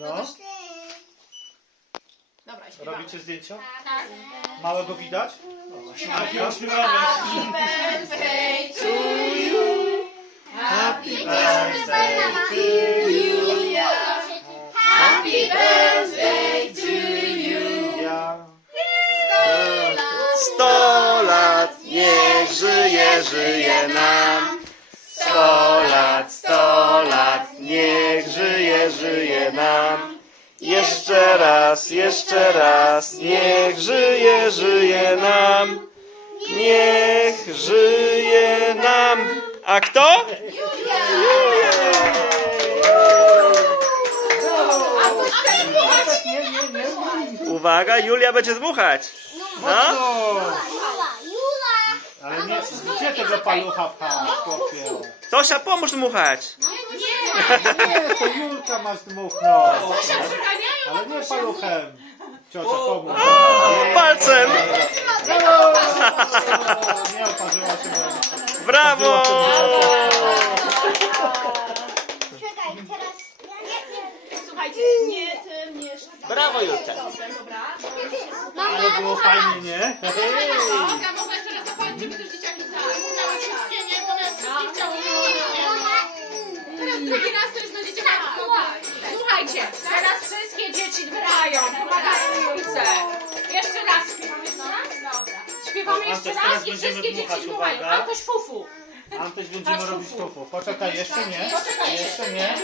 No. Dobra, okay. Robicie zdjęcia? Tak. Małego widać? O, śpiewamy. Śpiewamy, śpiewamy. śpiewamy. Happy birthday to you. Happy birthday to you. Happy birthday to you. Sto yeah. lat. Sto lat. Nie żyje, żyje to żyje nam. Niech jeszcze nas, raz, jeszcze raz, niech, niech, żyje, żyje żyje niech, niech żyje, żyje nam. Niech żyje nam. A kto? Julia! Uwaga, Julia będzie dmuchać. No. Ale nie, gdzie tego palucha w chłopie? Tosia, pomóż dmuchać nie, to Julka ma zdmuchnąć. Zosia przeganiają. Ale nie paluchem. Ciocia, pomóż. O, palcem. nie oparzyła się. Brawo. Nie się, Brawo, Brawo Jutta! Ale było fajnie, nie? Hej. teraz tak. Słuchajcie, teraz wszystkie dzieci grają, pomagają ulicę. Jeszcze raz śpiewam jeszcze raz? Śpiewam jeszcze raz i wszystkie dzieci dmuchają. Bada. A ktoś fufu. A ktoś będziemy fufu. robić fufu. Poczekaj, jeszcze nie. Poczekaj, jeszcze nie.